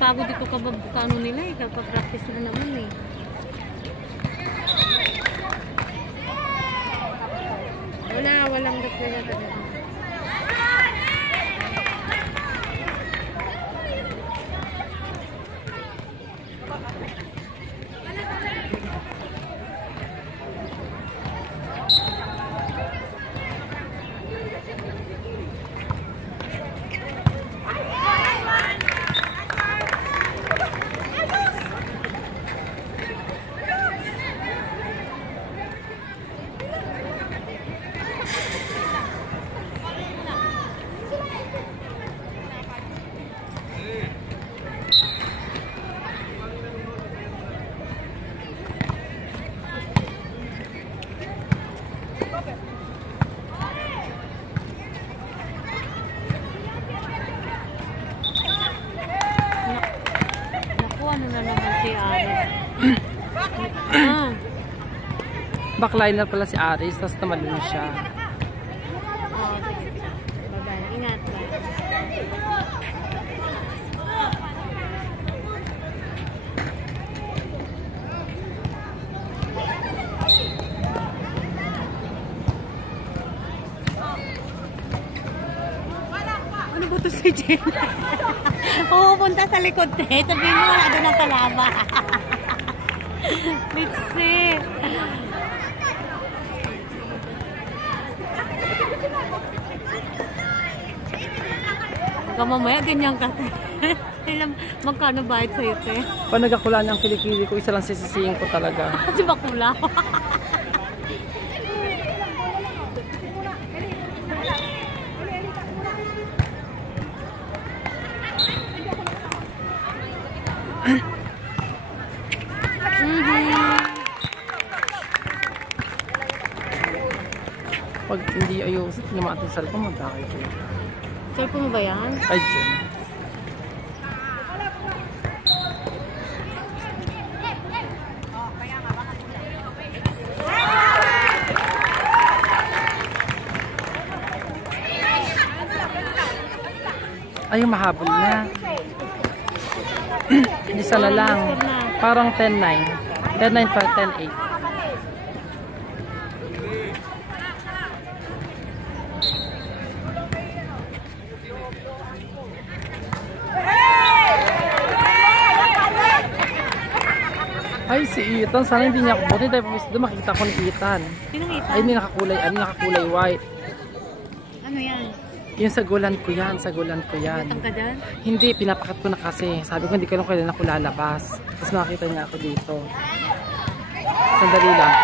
pagod dito ano nila eh. Kapag-practice na naman eh. Walang gatwa na talaga. Ano na naman si Aris? Backliner pala si Aris, tapos namalun siya. Oo, sige. Bye-bye. Ingat lang. Ano ba ito si Jen? Pupunta sa likod eh. Sabihin mo, wala doon ang kalaba. Litsi. Hanggang mamaya, ganyan ka. Magkano bayad sa'yo, te? Pag nagkakulaan ang kilikili ko, isa lang sisisihin ko talaga. Kasi bakula. Pag hindi ayusin, naman ating cellphone, magkakay ko. Cellphone mo ba yan? Ay, dyan. Ay, mahabol na. Isa na lang. Parang 10-9. 10-9 pa, 10-8. Ay, si Ethan. Sana hindi niya ako. Buti tayo pumis doon. Makikita ko ni Ethan. Sinong Ethan? Ay, may nakakulay. Ano, nakakulay white. Ano yan? Yung sagulan ko yan. Sagulan ko yan. Butang ka dyan? Hindi, pinapakat ko na kasi. Sabi ko, hindi ko lang kailan ako lalabas. Tapos makakita niya ako dito. Sandali lang.